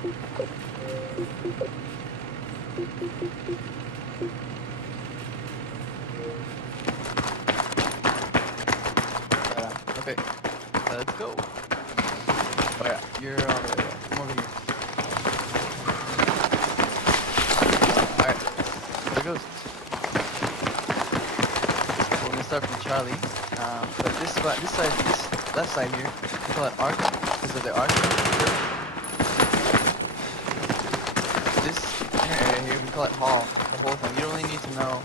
Okay, let's go. Alright, you're all the way up. Come over here. Alright, there it goes. We're gonna start from Charlie. But this side, this left side here, we call it arc because of the arc. This inner area here, we call it hall. The whole thing. You don't really need to know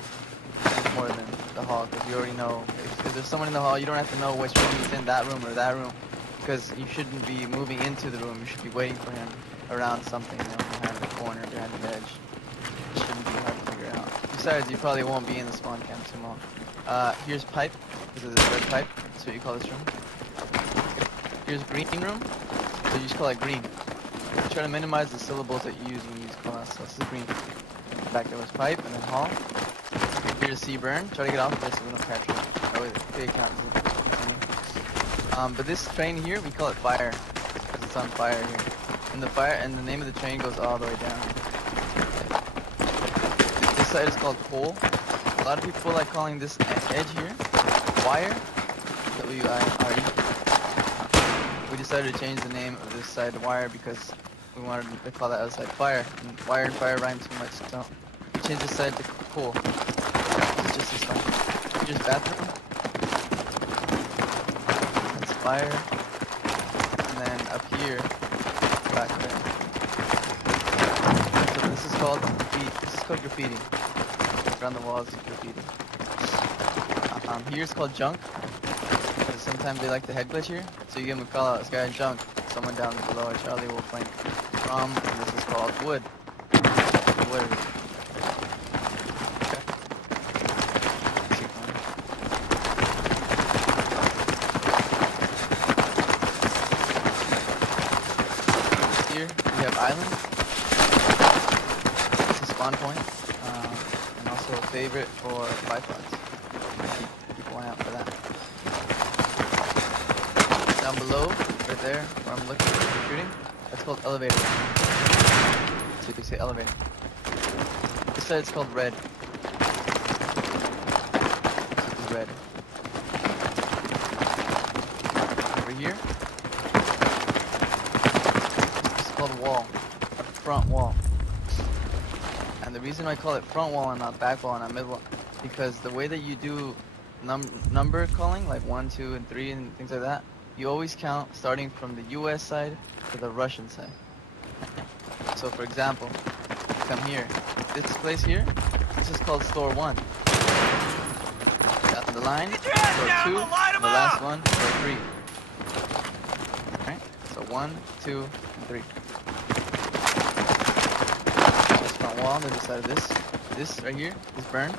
more than the hall because you already know. If there's someone in the hall, you don't have to know which room he's in, that room or that room, because you shouldn't be moving into the room. You should be waiting for him around something, you know, behind the corner, behind the edge. It shouldn't be hard to figure out. Besides, you probably won't be in the spawn camp too long. Here's pipe. This is the red pipe. That's what you call this room. Here's green room. So you just call it green. Try to minimize the syllables that you use when you use class. So this is green. Back there was pipe and then hall. Here's C burn. Try to get off this so we don't catch it. That way the big count doesn't continue. But this train here, we call it fire. Because it's on fire here. And the fire and the name of the train goes all the way down. This side is called coal. A lot of people like calling this edge here wire. W-I-R-E. We decided to change the name of this side to wire because we wanted to call that outside fire. And wire and fire rhyme too much, so we changed this side to coal. It's just as fun. Here's bathroom. That's fire. And then up here, back there. So this is called graffiti. This is called graffiti. Around the walls is graffiti. Here's called junk. Because sometimes they like the head glitch here. So you give them a call out, this guy junk. Someone down below, Charlie will flank from, and this is called wood. Wood. Okay. Here we have island. This is spawn point, and also a favorite for bipods. Keep an eye out for that. Down below, right there, where I'm looking for shooting, that's called elevator. So you say elevator. This side is called red. This is red. Over here, this is called wall, a front wall. And the reason I call it front wall and not back wall and not mid wall, because the way that you do number calling, like 1, 2, and 3, and things like that, you always count starting from the US side to the Russian side. So for example, come here. This place here, this is called store 1. Down the line, store 2, and the last one, store 3. Alright, so 1, 2, and 3. This front wall on the other side of this. This right here is burned.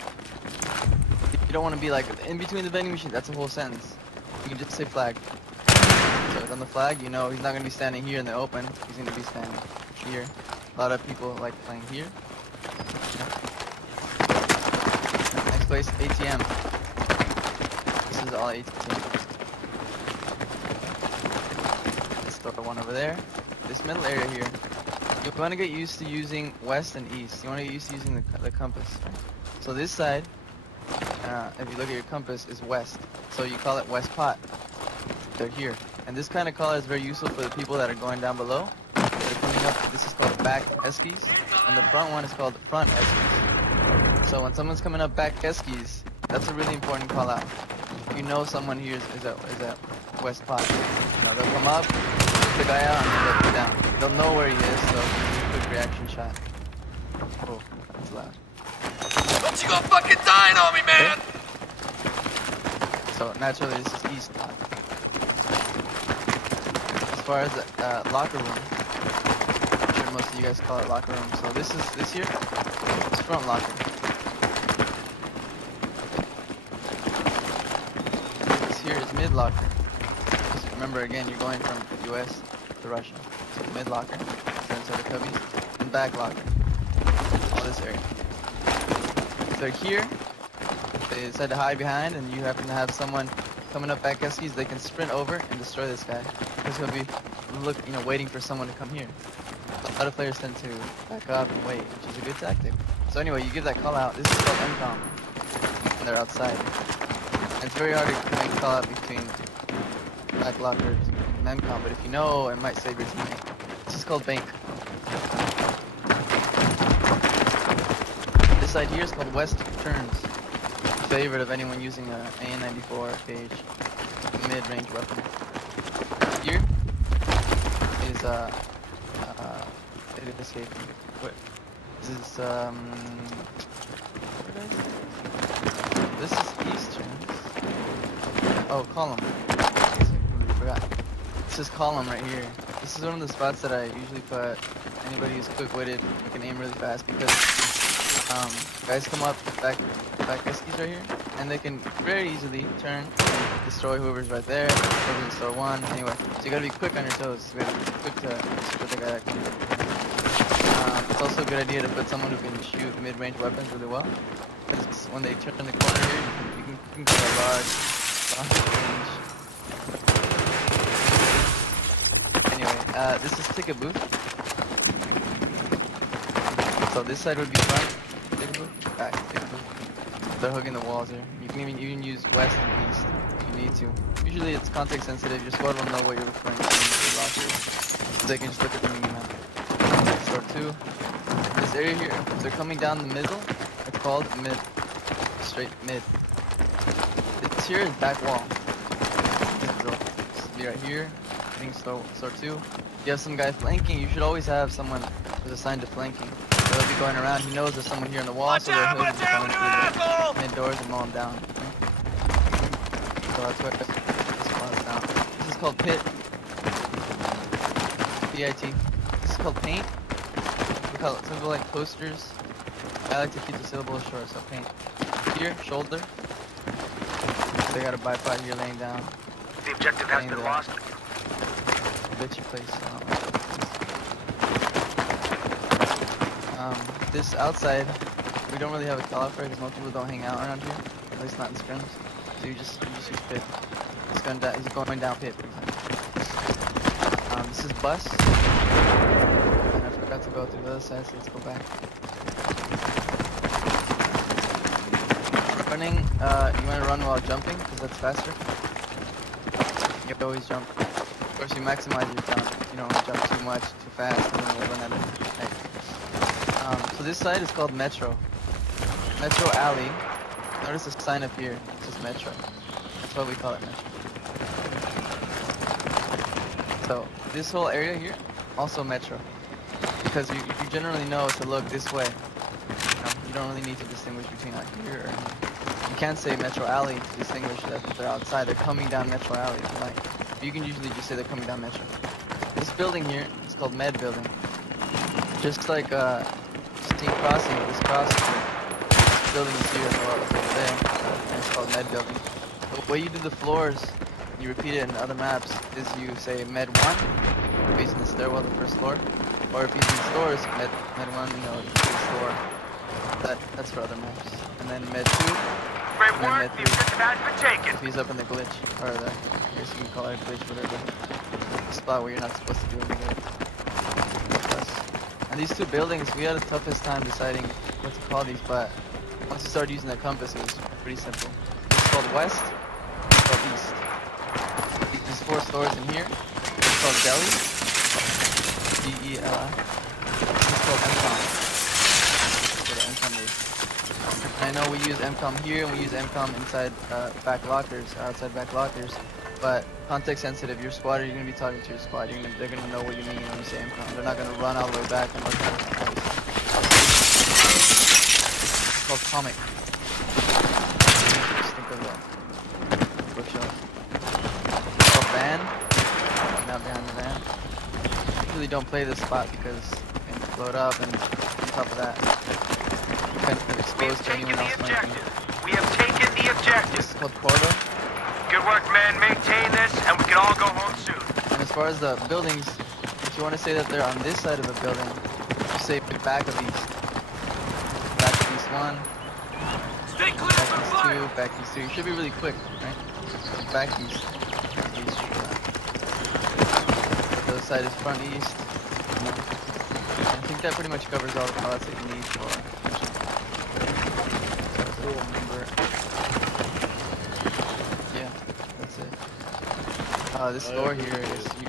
You don't want to be like in between the vending machine, that's a whole sentence. You can just say flag. So it's on the flag, you know he's not going to be standing here in the open, he's going to be standing here. A lot of people like playing here. Next place, ATM. This is all ATM. Let's throw one over there. This middle area here, you want to get used to using west and east. You want to get used to using the compass. Right? So this side, if you look at your compass, is west. So you call it west pot. They're here. And this kind of color is very useful for the people that are going down below. They're coming up. This is called back eskies. And the front one is called front eskies. So when someone's coming up back eskies, that's a really important call out. You know someone here is at west pot. You know, they'll come up, put the guy out, and they'll go down. They'll know where he is, so quick reaction shot. Oh, that's loud. Don't you go fucking dying on me, man! Okay. So naturally, this is east pot. As far as the locker room, I'm sure most of you guys call it locker room. So this here, it's front locker. This here is mid locker. Just remember again, you're going from US to Russia. So mid locker, inside the cubbies, and back locker. All this area. If they're here, if they decide to hide behind, and you happen to have someone coming up back eskies, they can sprint over and destroy this guy because he'll be waiting for someone to come here. a lot of players tend to back up and wait, which is a good tactic. So anyway, you give that call out. This is called MCOM, and they're outside. And it's very hard to make a call out between back lockers and MCOM, but if you know, it might save your teammate. This is called bank. This side here is called West Turns. Favorite of anyone using a AN-94 gauge mid-range weapon. Here is it escaped. What? This is this is Eastern. Oh, column. I completely forgot. This is column right here. This is one of the spots that I usually put anybody who's quick-witted who can aim really fast because guys come up back eskies right here, and they can very easily turn and destroy whoever's right there, whoever's in store one. Anyway, so you gotta be quick on your toes. You gotta be quick to shoot the guy that can. It's also a good idea to put someone who can shoot mid-range weapons really well, because when they turn the corner here, you can get a large range. Anyway, this is ticket booth. So this side would be front. Back, they're hugging the walls here. You can even use west and east if you need to. Usually it's context sensitive. Your squad will know what you're referring to in the locker. So they can just look at the mini map. Store 2. This area here, if they're coming down the middle, it's called mid. Straight mid. This here is back wall. This will be right here. I think store 2. If you have some guy flanking, you should always have someone who's assigned to flanking. He'll be going around, he knows there's someone here on the wall, so he'll be coming through the mid doors and mow him down. So that's what this spot is now. This is called pit. PIT. This is called paint. We call it something like posters. I like to keep the syllables short, so paint. Here, shoulder. They got a bipod here laying down. The objective has been lost. Bitch your place. This outside, we don't really have a call out for it because most people don't hang out around here, at least not in scrims. So you just use pit. He's going down pit, for example. This is bus. And I forgot to go through the other side, so let's go back. Running, you want to run while jumping because that's faster. You always jump. Of course, you maximize your jump. You don't jump too much, too fast, and then you'll run out of height. So this side is called Metro. Metro Alley. Notice the sign up here. It's just Metro. That's why we call it Metro. So this whole area here, also Metro. Because you generally know to look this way. You don't really need to distinguish between out here or you can't say Metro Alley to distinguish that they're outside. They're coming down Metro Alley if you like. But you can usually just say they're coming down Metro. This building here is called Med Building. Just like Steam Crossing, this building is here as well, it's over there, and it's called Med Building. The way you do the floors, you repeat it in other maps, is you say Med 1, facing the stairwell, the first floor, or if he's in stores, Med 1, you know, the store. That's for other maps. And then Med 2, Great and then work, Med the 3, objective has been taken. if he's up in the glitch, or the, I guess you can call it a glitch, whatever, the spot where you're not supposed to do anything. And these two buildings, we had the toughest time deciding what to call these, but once you started using the compass, it was pretty simple. It's called West, it's called East. There's 4 stores in here. It's called Deli, D-E-L-I. It's called MCOM. That's what MCOM is. I know we use MCOM here, and we use MCOM inside back lockers, outside back lockers. But context sensitive, your squad, you're gonna be talking to your squad. They're gonna know what you mean when you say MCOM. They're not gonna run all the way back and look at it. It's called comic. Just think of that. Bookshelf. It's called van. Not behind the van. I usually don't play this spot because you can float up, and on top of that, you can be exposed to anyone else. We have taken the objective. This is called Porto. Good work, men. Maintain this, and we can all go home soon. And as far as the buildings, if you want to say that they're on this side of a building, you say back of east. Back of east 1. Stay clear from fire! Back east 2. You should be really quick, right? Back east. The other side is front east. that pretty much covers all the callouts that you need for Cool. number. Yeah, that's it. This Oh, store yeah, here cool. is you